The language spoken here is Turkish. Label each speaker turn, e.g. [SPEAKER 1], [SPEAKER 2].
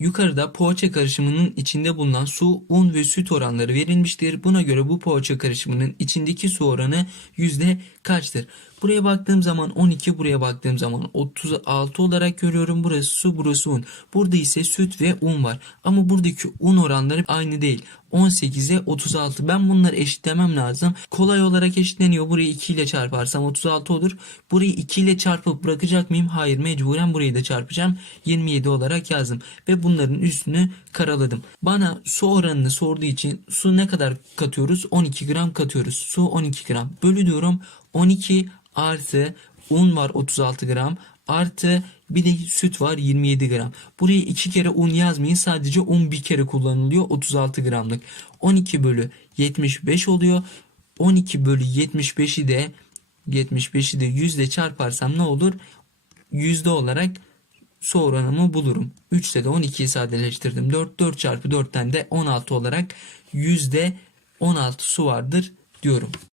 [SPEAKER 1] Yukarıda poğaça karışımının içinde bulunan su, un ve süt oranları verilmiştir. Buna göre bu poğaça karışımının içindeki su oranı yüzde kaçtır? Buraya baktığım zaman 12, buraya baktığım zaman 36 olarak görüyorum. Burası su, burası un. Burada ise süt ve un var. Ama buradaki un oranları aynı değil. 18'e 36. Ben bunları eşitlemem lazım. Kolay olarak eşitleniyor. Burayı 2 ile çarparsam 36 olur. Burayı 2 ile çarpıp bırakacak mıyım? Hayır mecburen burayı da çarpacağım. 27 olarak yazdım. Ve bunların üstünü karaladım. Bana su oranını sorduğu için su ne kadar katıyoruz? 12 gram katıyoruz. Su 12 gram. Bölü diyorum 12 artı un var 36 gram artı bir de süt var 27 gram. Buraya iki kere un yazmayın sadece un bir kere kullanılıyor 36 gramlık. 12 bölü 75 oluyor. 12 bölü 75'i de 75'i de yüzde çarparsam ne olur? Yüzde olarak su oranımı bulurum. 3 ile de 12'yi sadeleştirdim. 4 4 çarpı 4'ten de 16 olarak yüzde 16 su vardır diyorum.